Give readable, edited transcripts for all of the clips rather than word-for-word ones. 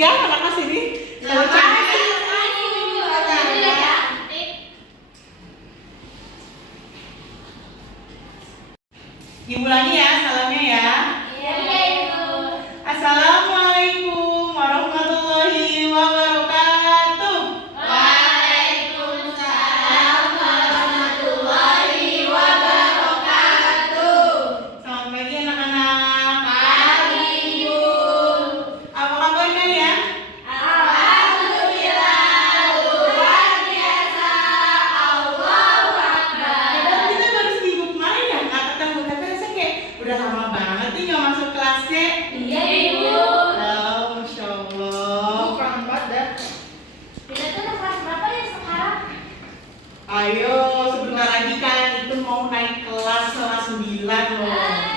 ya anak sini. Kalau cantik. Diulangi ya salamnya ya. Iya, Ibu. Assalamualaikum warahmatullahi wabarakatuh. Waalaikumsalam warahmatullahi wabarakatuh. Selamat pagi anak-anak. Pagi, Ibu. Apa kabar kalian? Alhamdulillah, luar biasa. Allahu Akbar. Kita baru seminggu kemarin ya nggak ketemu, tapi rasanya kayak udah lama banget nih nggak masuk kelasnya. Iya, Ibu. Oh, masya Allah. Kangen banget dah. Kita tuh udah kelas berapa ya sekarang? Ayo sebentar lagi kalian itu mau naik kelas 9 loh.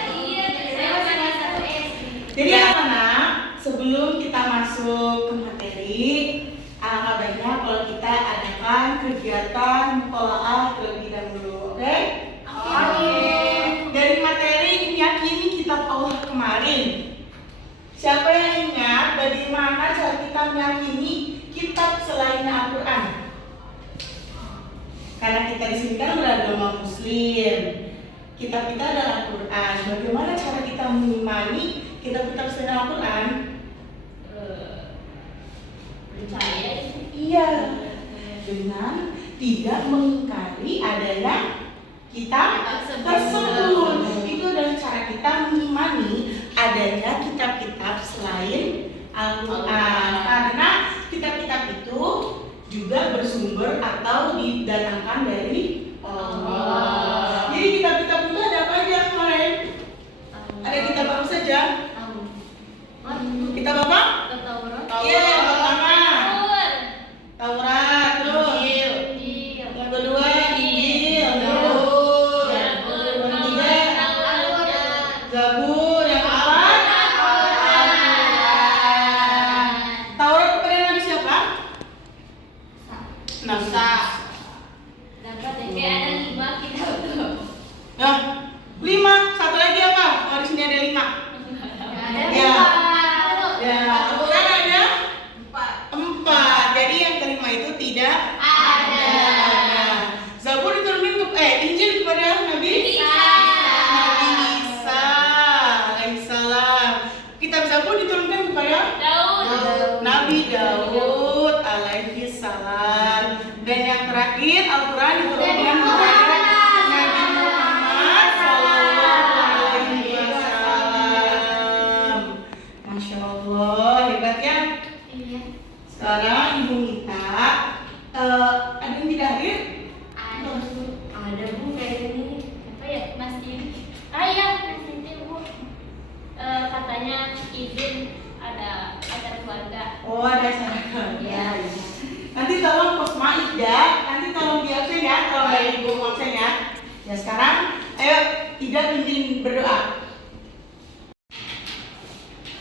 Iya, saya masih kelas 1 SD. Jadi anak-anak, sebelum kita masuk ke materi, alangkah baiknya kalau kita adakan kegiatan mutolaah terlebih dahulu, oke? Oke. Dari materi yakini kitab Allah kemarin. Siapa yang ingat bagaimana cara kita meyakini kitab selain Al-Quran? Karena kita di sini kan beragama Muslim, kitab kita adalah Al-Quran. Bagaimana cara kita mengimani kitab-kitab selain Al-Quran? Percaya Ibu. Iya, dengan tidak mengingkari adanya kitab tersebut. Itu adalah cara kita mengimani adanya kitab-kitab selain Al-Quran. Karena kitab-kitab itu juga bersumber atau didatangkan dari Allah. Jadi kitab-kitab itu ada apa aja kemarin? Ada kitab apa saja? Kitab apa? Iya, yang pertama Taurat, terus yang kedua Injil, Zabur, yang ketiga Zabur, yang keempat Al-Quran. Taurat kepada Nabi siapa? Musa. Kayak ada 5 kita tuh. Nah, 5. Satu lagi apa? Oh, di sini ada 5. Ada Ya. 4. Ya, Al-Quran ada 4. Jadi yang kelima itu tidak Ada. Zabur diturunin Injil kepada Nabi Isa. Nabi Isa alaihissalam. Kitab Zabur diturunkan kepada Daud. Nabi Daud alaihissalam. Dan yang terakhir Al-Quran diturunkan kepada Nabi Muhammad sallallahu alaihi wasallam. Masya Allah, hebat ya. Iya. Sekarang ibu minta ada yang tidak hadir? Ada Bu kayak ini. Apa ya? Mas Dini. Iya, Mas Dini Bu. Katanya izin ada acara keluarga. Oh, ada acara. Iya. Nanti tolong Kos Maid ya, nanti tolong di absen ya, kalau dari ibu absen ya. Ya sekarang, ayo Ida pimpin berdoa.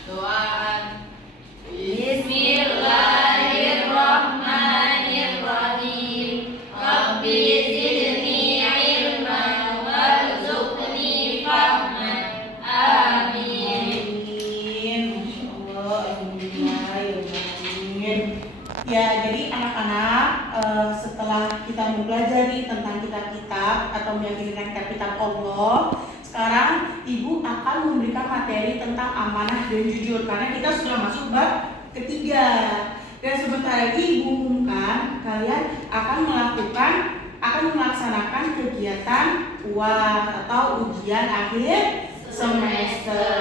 Doaan. Bismillahirrahmanirrahim. Rabbi zidni ilman warzuqni fahman. Amin. Amin. Masya Allah, alhamdulillah, ya Rabbil. Ya, jadi anak-anak setelah kita mempelajari tentang kitab-kitab atau meyakini kitab-kitab Allah, sekarang ibu akan memberikan materi tentang amanah dan jujur karena kita sudah masuk bab ketiga. Dan sebentar lagi ibu umumkan kalian akan melaksanakan kegiatan UAS atau ujian akhir semester.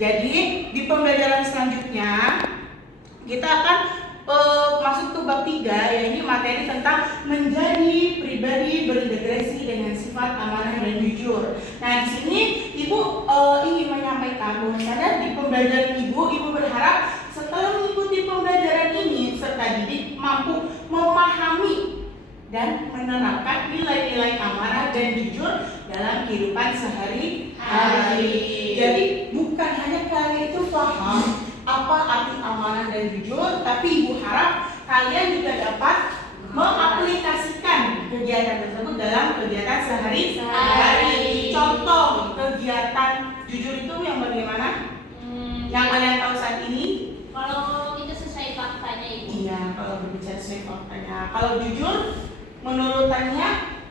Jadi di pembelajaran selanjutnya kita akan masuk ke bab 3, yaitu materi tentang menjadi pribadi berintegrasi dengan sifat amanah dan jujur. Nah, di sini ibu ingin menyampaikan bahwasanya di pembelajaran ibu berharap setelah mengikuti pembelajaran ini serta didik mampu memahami dan menerapkan nilai-nilai amanah dan jujur dalam kehidupan sehari-hari. Jadi bukan hanya kalian itu paham apa arti amanah dan jujur, tapi ibu harap kalian juga dapat mengaplikasikan kegiatan tersebut dalam kegiatan sehari-hari. Contoh kegiatan jujur itu yang bagaimana? Yang kalian tahu saat ini? Kalau faktanya. Kalau jujur, menurut Tania,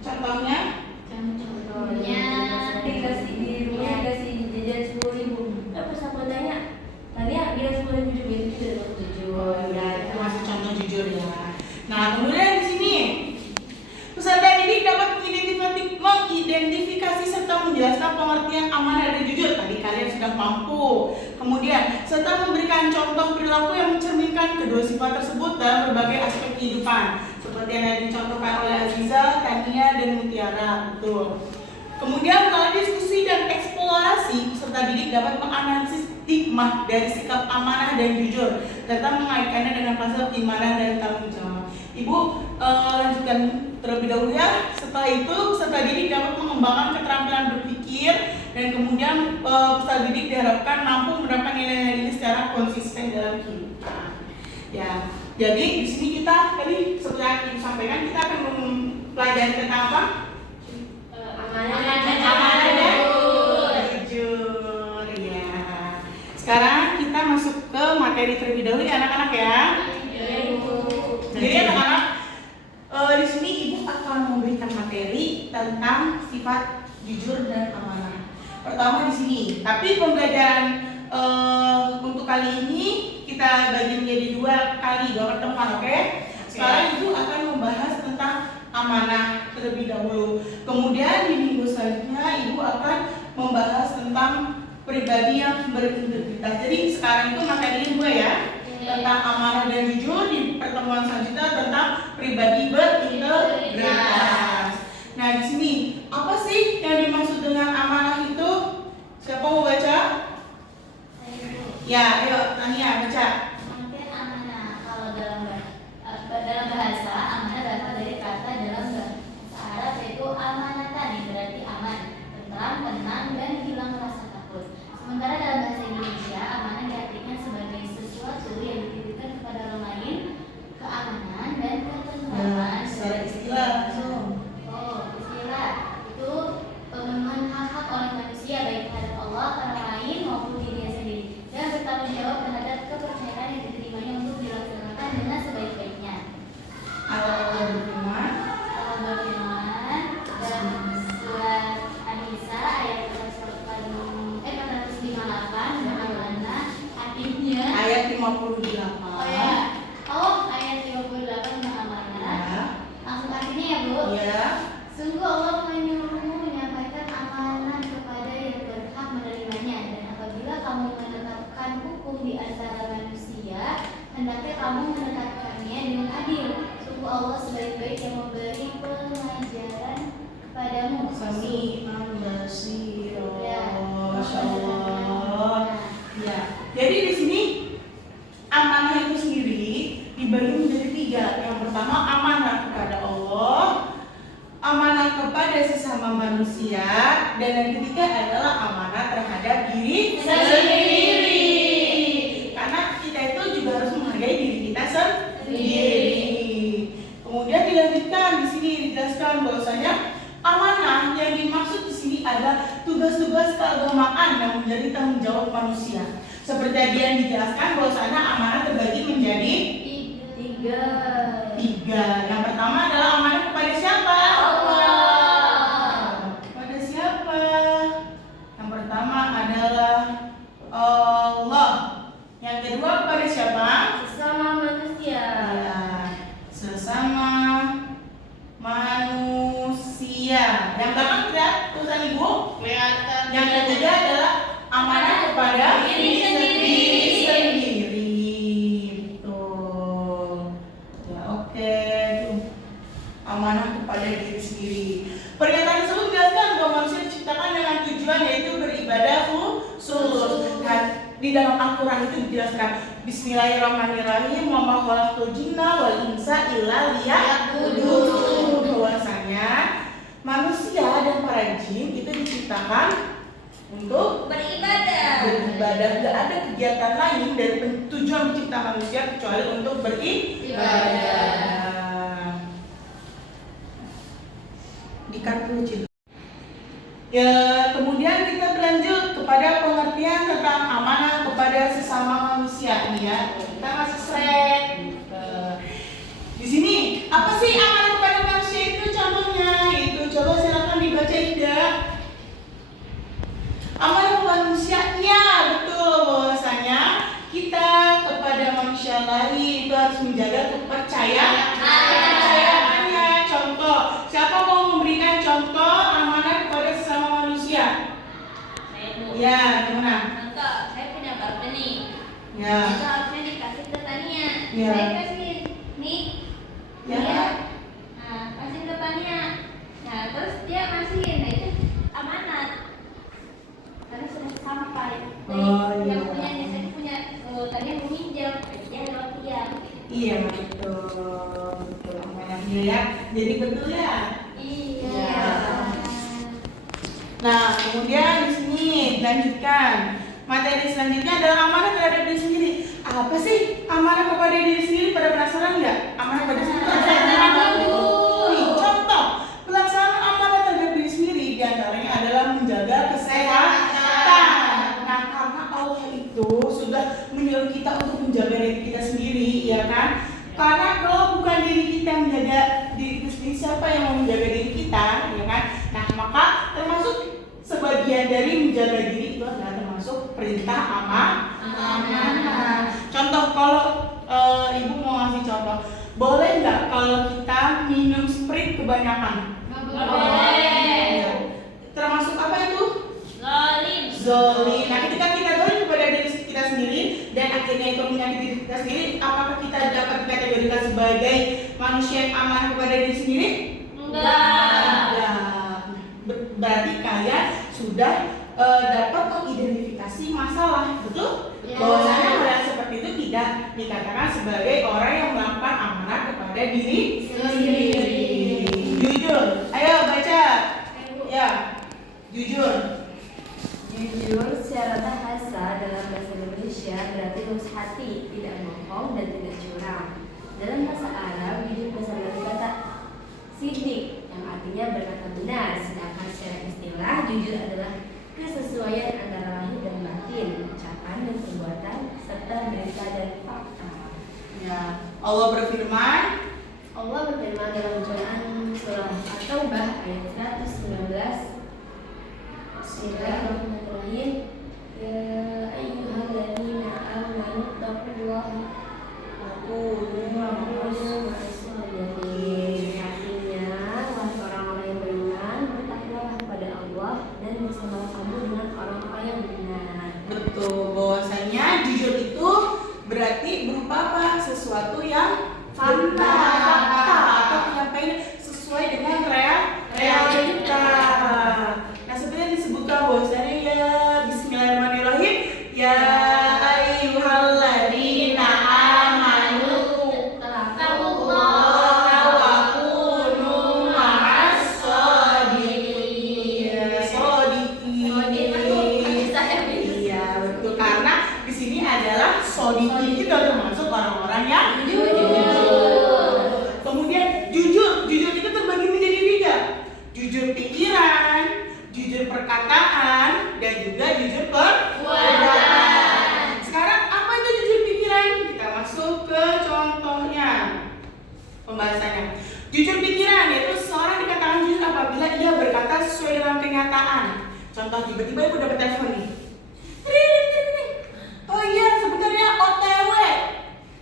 contohnya? Contohnya dikasih jajan 10.000. Pas aku tanya, Tania bilang 10.000 itu juga jujur. Oh ya, itu masih contoh jujur ya. Nah, kemudian di sini peserta didik dapat mengidentifikasi serta menjelaskan pengertian amanah dan jujur. Tadi kalian sudah mampu. Kemudian, serta memberikan contoh perilaku yang mencerminkan kedua sifat tersebut dalam berbagai aspek kehidupan. Seperti yang tadi dicontohkan oleh Aziza, Tania, dan Mutiara. Betul. Kemudian, melalui diskusi dan eksplorasi, peserta didik dapat menganalisis hikmah dari sikap amanah dan jujur, serta mengaitkannya dengan konsep keimanan dan tanggung jawab. Ibu lanjutkan terlebih dahulu ya. Setelah itu peserta didik dapat mengembangkan keterampilan berpikir dan kemudian peserta didik diharapkan mampu menerapkan nilai-nilai ini secara konsisten dalam kehidupan. Ya, jadi di sini kita tadi seperti yang Ibu sampaikan, kita akan mempelajari tentang apa? Amanah dan jujur. Ya. Sekarang kita masuk ke materi terlebih dahulu ya anak-anak ya. Jadi anak-anak, di sini Ibu akan memberikan materi tentang sifat jujur dan amanah. Pertama di sini, tapi pembelajaran untuk kali ini kita bagi menjadi dua pertemuan, oke? Sekarang Ibu akan membahas tentang amanah terlebih dahulu. Kemudian di minggu selanjutnya Ibu akan membahas tentang pribadi yang berintegritas. Jadi sekarang itu materinya dua ya. Tentang amanah dan jujur, di pertemuan selanjutnya tentang pribadi berintegritas. Nah, di sini apa sih yang dimaksud dengan amanah itu? Siapa mau baca? Ya, ayo Tania baca. pengertian amanah. Kalau dalam bahasa, amanah berasal dari kata dalam bahasa Arab yaitu amanatan, yang berarti aman, tentram, tenang, dan hilang rasa takut. Sementara dalam bahasa Indonesia, amanah diartikan sebagai sesuatu yang dititipkan kepada orang lain, keamanan dan ketentraman. Secara istilah langsung. Oh, istilah itu pemenuhan hak-hak oleh manusia baik terhadap Allah, orang lain maupun dirinya sendiri, dan bertanggung jawab terhadap kepercayaan yang diterimanya untuk dilaksanakan dengan sebaik-baiknya. Allah berfirman. Allah berfirman dalam surat An-Nisa ayat 458 bagaimana artinya? Ayat 58. Oh ya, ayat 58 tentang amanah. Ya. Langsung artinya ya Bu. Ya. Sungguh Allah menyuruhmu menyampaikan amanah kepada yang berhak menerimanya, dan apabila kamu menetapkan hukum di antara manusia, hendaknya kamu menetapkannya dengan adil. Sungguh Allah sebaik-baik yang memberi pengajaran kepadamu. Sami'an basira. Ya. Masya Allah. Ya. Jadi di sini amanah itu sendiri dibagi menjadi tiga. Yang pertama amanah kepada Allah, amanah kepada sesama manusia, dan yang ketiga adalah amanah terhadap diri sendiri. Karena kita itu juga harus menghargai diri kita sendiri. Kemudian dilanjutkan di sini dijelaskan bahwasanya amanah yang dimaksud di sini adalah tugas-tugas keagamaan yang menjadi tanggung jawab manusia. Seperti tadi yang dijelaskan bahwasanya amanah terbagi menjadi tiga. Yang pertama adalah amanah kepada siapa? Allah. Kepada siapa? Yang pertama adalah Allah. Yang kedua kepada siapa? Sesama manusia. Ya, sesama manusia. Yang belakang tidak tulisan Ibu? Kelihatan. Yang ketiga adalah amanah kepada Diri sendiri. Betul. Ya, oke. Amanah kepada diri sendiri. Pernyataan tersebut menjelaskan bahwa manusia diciptakan dengan tujuan yaitu beribadah khusus. Dan di dalam Al-Quran itu dijelaskan Bismillahirrahmanirrahim wa ma khalaqtul jinna wal insa illa liya'budun. Bahwasanya manusia dan para jin itu diciptakan untuk beribadah. Gak ada kegiatan lain dari tujuan pencipta manusia kecuali untuk beribadah. Dikat dulu, Cil. Ya, kemudian kita berlanjut kepada pengertian tentang amanah kepada sesama manusia. Ini ya, kita masih slide. manusia lain, itu harus menjaga kepercayaannya. Contoh, siapa mau memberikan contoh amanah kepada sesama manusia? Saya Bu. Ya, gimana? Contoh, saya punya bapak nih. Ya. Itu harusnya dikasih ke Tania. Ya. Saya kasih nih. Ya. Dia, nah, kasih ke Tania. Nah, terus dia masihin. Nah, itu amanat. Karena sudah sampai. Jadi, Oh, iya. yang punya saya punya. Tania mau minjem. Dia lewat dia. Iya, betul. Betul amanahnya ya. Jadi betul ya. Iya. Ya. Nah, kemudian di sini dilanjutkan. Materi selanjutnya adalah amanah terhadap diri sendiri. Apa sih amanah kepada diri sendiri? Pada penasaran nggak? Amanah pada diri sendiri. Nih, contoh pelaksanaan amanah terhadap diri sendiri diantaranya adalah menjaga kesehatan. Nah, karena Allah itu sudah menyuruh kita untuk menjaga diri kita sendiri, ya kan? Karena kalau bukan diri kita yang menjaga diri kita sendiri, siapa yang mau menjaga diri kita, ya kan? Nah, maka termasuk sebagian dari menjaga diri itu adalah termasuk perintah amanah. Contoh kalau ibu mau ngasih contoh, boleh nggak kalau kita minum Sprite kebanyakan? Nggak boleh. Termasuk apa itu? Zolim. Zolim. Nah, ketika kita zolim kepada diri kita sendiri dan akhirnya itu menyakiti diri kita sendiri, apakah kita dapat dikategorikan sebagai manusia yang amanah kepada diri sendiri? Enggak. Berarti kalian sudah dapat mengidentifikasi masalah, betul? Ya. Bahwasanya hal yang seperti itu tidak dikatakan sebagai orang yang melakukan amanah kepada diri sendiri. Jujur, ayo baca. Ya, jujur. Jujur secara bahasa dalam bahasa Indonesia berarti lurus hati, tidak bohong dan tidak curang. Dalam bahasa Arab, jujur berasal dari kata sidik yang artinya berkata benar, sedangkan secara istilah jujur adalah kesesuaian antara lahir dan batin, ucapan dan perbuatan, serta berita dan fakta. Ya, Allah berfirman, Allah berfirman dalam Quran surah At-Taubah ayat 119. Bismillahirrahmanirrahim. Ya ayyuhalladzina amanu taqullaha wa qulu ma'as-shadiqin. Artinya, wahai orang-orang yang beriman, bertakwalah kepada Allah dan bersama kamu dengan orang-orang yang benar. betul, bahwasanya jujur itu berarti berupa apa? Sesuatu yang fakta atau penyampaian sesuai dengan realita. Nah, seperti yang disebutkan bahwasanya ya Bismillahirrahmanirrahim, ya ayyuhalladzina amanu taqullaha wa kunu ma'as-shadiqin. Iya, betul, karena di sini adalah shodiqin itu termasuk orang-orang yang jujur. Kemudian jujur itu terbagi menjadi 3. Jujur pikiran, jujur perkataan, dan juga jujur perbuatan. Sekarang apa itu jujur pikiran? Kita masuk ke contohnya pembahasannya. Jujur pikiran yaitu seseorang dikatakan jujur apabila ia berkata sesuai dengan kenyataan. Contoh, tiba-tiba ibu dapat telepon nih. Oh iya, sebenarnya OTW.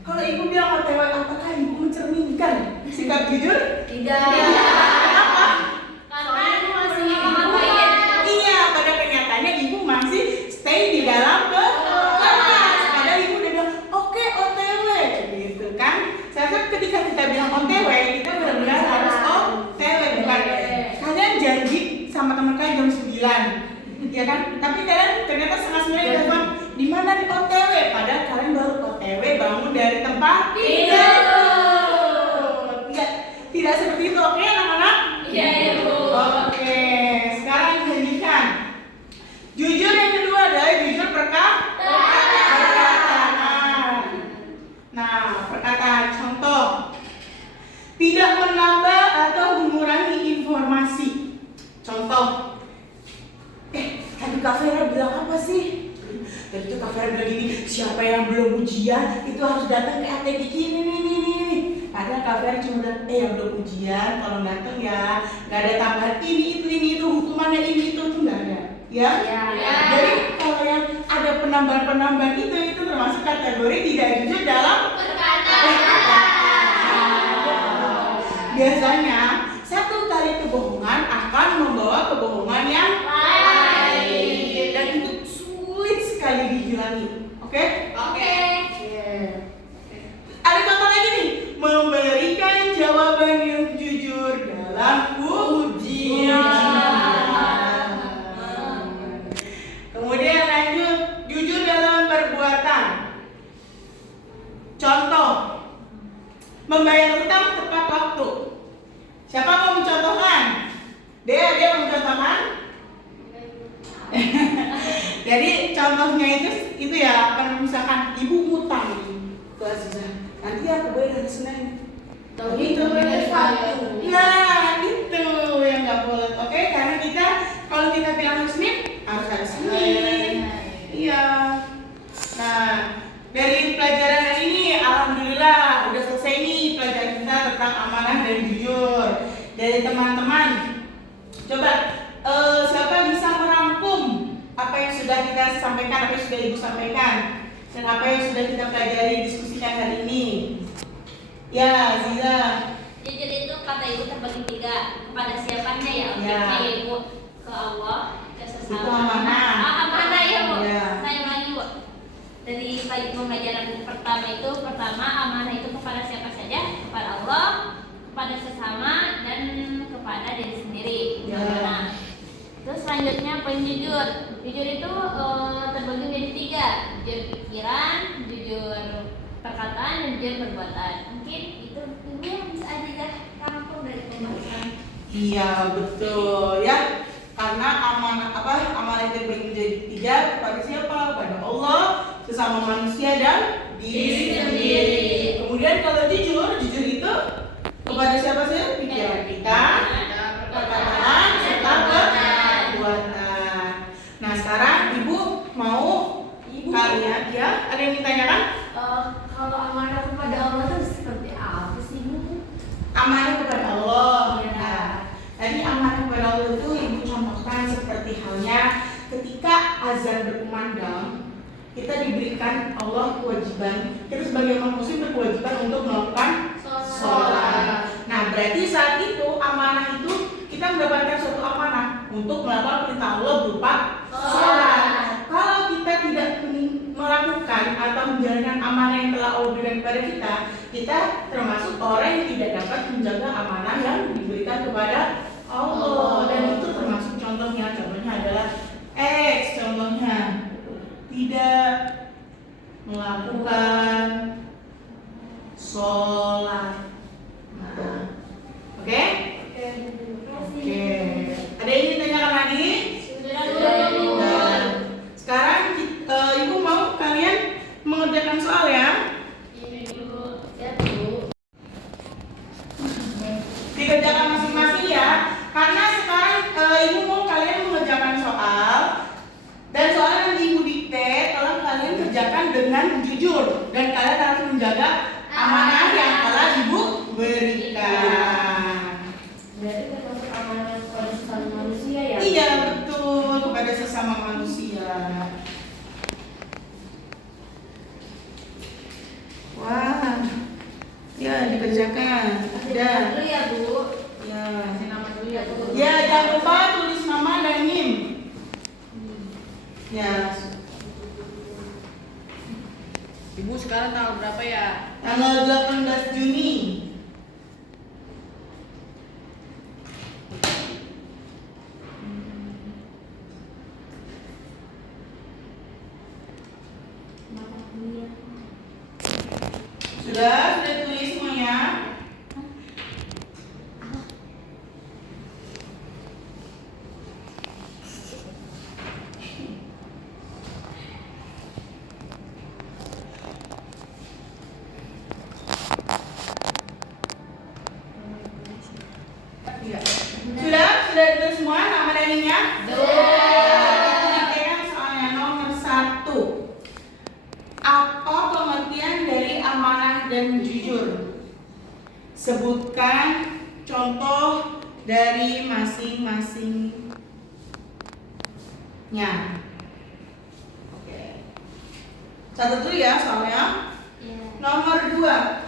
Kalau ibu bilang OTW, apakah ibu mencerminkan sikap jujur? Tidak. Kenapa? Karena itu masih ngapa-ngapain. Iya, pada kenyataannya ibu masih stay di dalam kelas. Padahal ibu udah bilang, oke, OTW, gitu kan? Saya rasa ketika kita bilang OTW, kita benar-benar harus OTW, bukan? Kalian janji sama teman kalian jam 9, ya kan? Tapi kalian ternyata setengah 9 telepon, di mana di OTW? Padahal kalian baru OTW bangun dari tempat tidur. Tidak seperti itu, oke anak-anak? Iya, Ibu. Oke, sekarang dilanjutkan. Jujur yang kedua adalah jujur perkataan. Nah, perkataan contoh. Tidak menambah atau mengurangi informasi. Contoh. Tadi Kak Vera bilang apa sih? Tadi itu Kak Vera bilang gini, siapa yang belum ujian itu harus datang ke ATK ini. Padahal Kak Vera cuma bilang, yang belum ujian kalau datang ya nggak ada tambahan ini itu hukumannya ini itu nggak ada, ya? Ya. Jadi kalau yang ada penambahan itu termasuk kategori tidak jujur dalam biasanya satu kali kebohongan akan membawa kebohongan yang lain, dan itu sulit sekali dihilangi. Oke? Oke. Ada contoh lagi nih, memberikan jawaban yang jujur dalam ujian. Kemudian lanjut, jujur dalam perbuatan. Contoh, membayar utang tepat waktu. Siapa mau mencontohkan? Dia mau mencontohkan? Jadi contohnya itu ya, misalkan ibu ngutang ke Aziza, nanti aku bayar hari Senin. Tapi Itu hari Sabtu. Nah, itu yang nggak boleh. Oke, karena kalau kita bilang hari Senin harus hari Senin. Iya. Nah, dari pelajaran hari ini, alhamdulillah udah selesai nih pelajaran kita tentang amanah dan jujur. Dari teman-teman, coba siapa bisa merangkum apa yang sudah kita sampaikan, apa yang sudah ibu sampaikan, dan apa yang sudah kita pelajari diskusikan hari ini? Ya, Ziza. Jujur itu kata ibu terbagi 3. Kepada siapanya ya, objeknya ya ibu, ke Allah, ke sesama. Itu amanah. Amanah ya bu. Ya. Saya ulangi bu. Dari pelajaran pertama itu, amanah itu kepada siapa saja, kepada Allah, kepada sesama, dan kepada diri sendiri. Ya. Amanah. Terus selanjutnya penjujur. Jujur itu terbagi menjadi 3, jujur pikiran, jujur perkataan, dan jujur perbuatan. Mungkin itu ibu yang bisa aja rangkum dari pembahasan. Iya, betul ya. Karena amanah itu terbagi menjadi 3, kepada siapa? Kepada Allah, sesama manusia, dan diri sendiri. Kemudian kalau jujur itu kepada siapa sih? Pikiran kita, perkataan, serta perbuatan. Nah, sekarang ibu mau kalian ya, ada yang ditanyakan? Kalau amanah kepada Allah itu seperti apa sih Bu? Amanah kepada Allah. Ya. Nah, tadi amanah kepada Allah itu ibu contohkan seperti halnya ketika azan berkumandang, kita diberikan Allah kewajiban, kita sebagai umat muslim berkewajiban untuk melakukan sholat. Nah, berarti saat itu amanah itu kita mendapatkan suatu amanah untuk melakukan perintah Allah berupa sholat. Kalau kita tidak melakukan atau menjalankan amanah yang telah Allah berikan kepada kita termasuk orang yang tidak dapat menjaga amanah yang diberikan kepada Allah. Dan itu termasuk contohnya adalah X, contohnya tidak melakukan sholat. Nah, oke? Oke. Ada yang ditanyakan lagi? Sudah. Sekarang ibu mau kalian mengerjakan soal ya? Dikerjakan masing-masing ya. Karena sekarang ibu mau kalian mengerjakan soal, dan soalnya nanti ibu dikte, kalau kalian kerjakan dengan jujur dan kalian harus menjaga amanah yang telah ibu berikan. Berarti termasuk amanah kepada sesama manusia ya? Iya, betul, kepada sesama manusia. Wah, ya dikerjakan. Sudah dulu ya Bu. Ya. Kasih nama dulu ya Bu. Ya, jangan lupa tulis nama dan NIM. Ya, Ibu sekarang tanggal berapa ya? tanggal 18 Juni. Sudah tulis semuanya? Iya. Sudah tulis semua nama dan NIM-nya? Kita soalnya nomor 1. Apa pengertian dari amanah dan jujur? Sebutkan contoh dari masing-masingnya. Oke. Satu dulu ya soalnya. Iya. Nomor 2.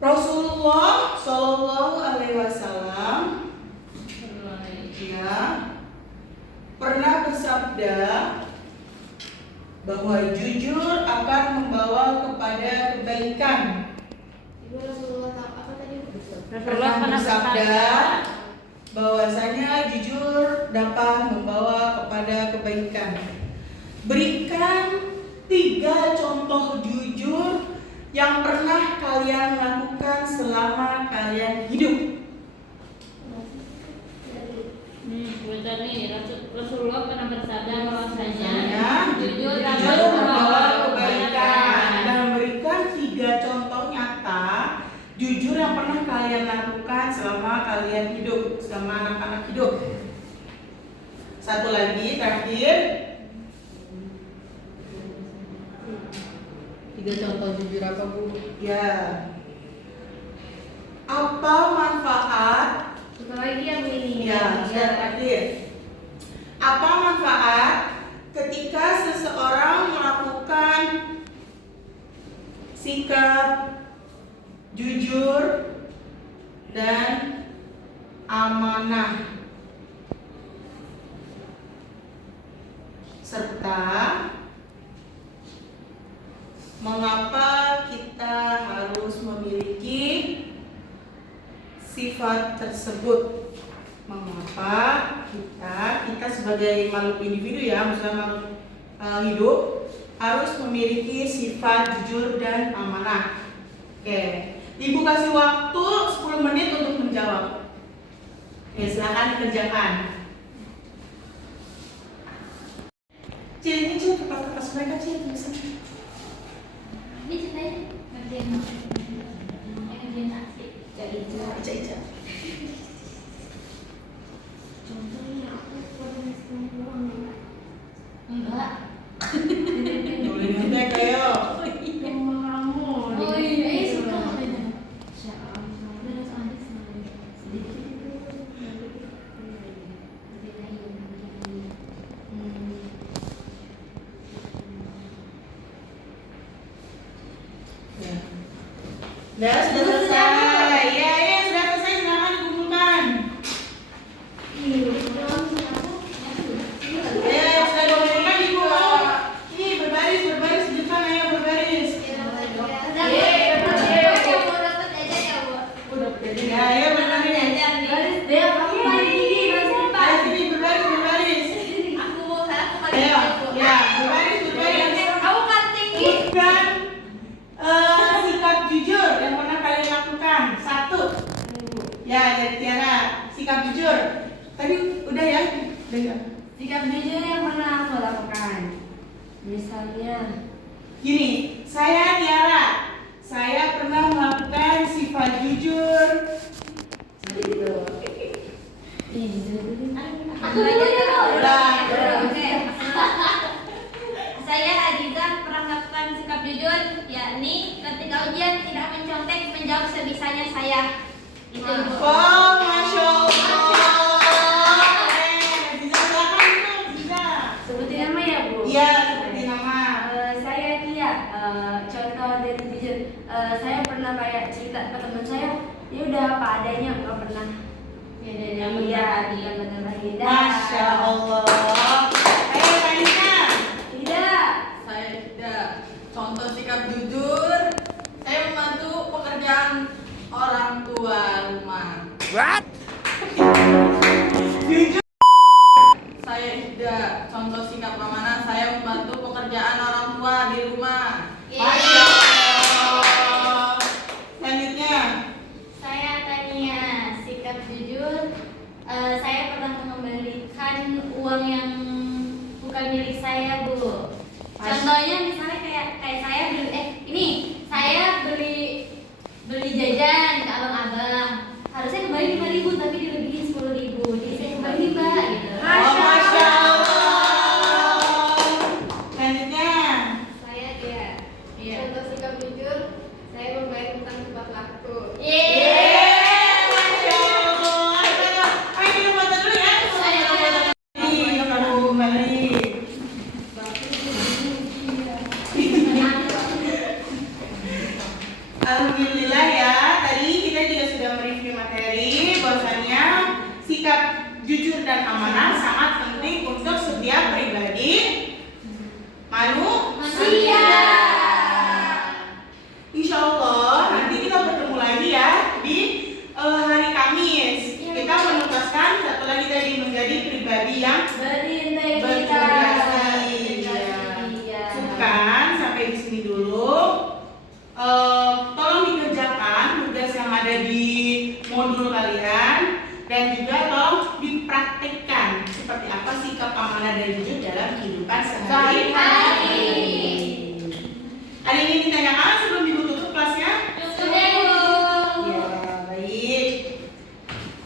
Rasulullah Shallallahu Alaihi Wasallam ya pernah bersabda bahwa jujur akan membawa kepada kebaikan. Ibu Rasulullah apa tadi? Pernah bersabda bahwasanya jujur dapat membawa kepada kebaikan. Berikan 3 contoh jujur yang pernah kalian lakukan selama kalian hidup. Bentar nih, Rasulullah pernah bersabda bahwasanya jujur Jujur dapat membawa kebaikan dan memberikan 3 contoh nyata jujur yang pernah kalian lakukan selama kalian hidup, selama anak-anak hidup. Satu lagi terakhir. 3 contoh jujur apa, Bu? Ya. Apa manfaat? Satu lagi yang ini. Ya, sudah terakhir. Apa manfaat ketika seseorang melakukan sikap jujur dan amanah serta mengapa kita harus memiliki sifat tersebut? Mengapa kita sebagai makhluk individu ya, maksudnya makhluk hidup harus memiliki sifat jujur dan amanah? Oke, Ibu kasih waktu 10 menit untuk menjawab. Oke, silakan dikerjakan. Cil, ini Cil, kertas mereka Cil, tulisannya. Ini ceritanya ngerjain aksi. Ica. Contohnya aku pernah uang. Enggak. Tulis nanti kayak. Rumah kamu. Oh iya, suka makanya. Ya, sudah selesai. Ya, sudah selesai. Silakan dikumpulkan. Ya, sudah dikumpulkan Ibu. Ini berbaris di depan, ayo berbaris. Ya, ayo berbaris. Ayo sini berbaris. Ayo, ya, berbaris. Sebutkan sikap jujur yang pernah kalian lakukan. 1. Ya, dari Tiara, sikap jujur. Tadi udah ya? Udah ya? Sikap jujur yang pernah aku lakukan. Misalnya, Gini, saya Tiara. Saya pernah melakukan sifat jujur. seperti itu. Ih, jujur dulu. Aku dulu ya. Udah. Oke. Saya Adiza pernah melakukan sikap jujur, yakni ketika ujian tidak mencontek, menjawab sebisanya saya. Itu Ibu. Oh, Masya Allah. Bisa silakan itu, bisa. Sebutin nama ya, Bu? Iya, seperti nama. Saya Tia. Contoh dari jujur. Saya pernah kayak cerita ke teman saya, ya udah apa adanya, nggak pernah. Iya, tidak benar tidak. Masya Allah. Ayo, Kanina. Tidak. Saya tidak. Contoh sikap jujur, saya membantu pekerjaan orang tua rumah. Jujur. Saya tidak. Contoh sikap amanah, saya membantu pekerjaan orang tua di rumah. Masya Allah. Selanjutnya. Saya Tania, sikap jujur. Saya pernah mengembalikan uang yang bukan milik saya, Bu. Contohnya misalnya kayak saya beli jajan ke abang-abang. Harusnya kembali 5.000 tapi dilebihin 10.000. Jadi saya kembali, Mbak, gitu. Oh, Masya Allah. Selanjutnya. Saya dia. Iya. Contoh sikap jujur, saya membayar hutang tepat waktu. Yeay, Masya Allah. Ayo kita foto dulu ya. Nih, kamu kembali. Alhamdulillah ya,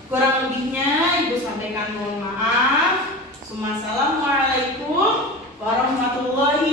Kurang lebihnya Ibu sampaikan mohon maaf. Assalamualaikum warahmatullahi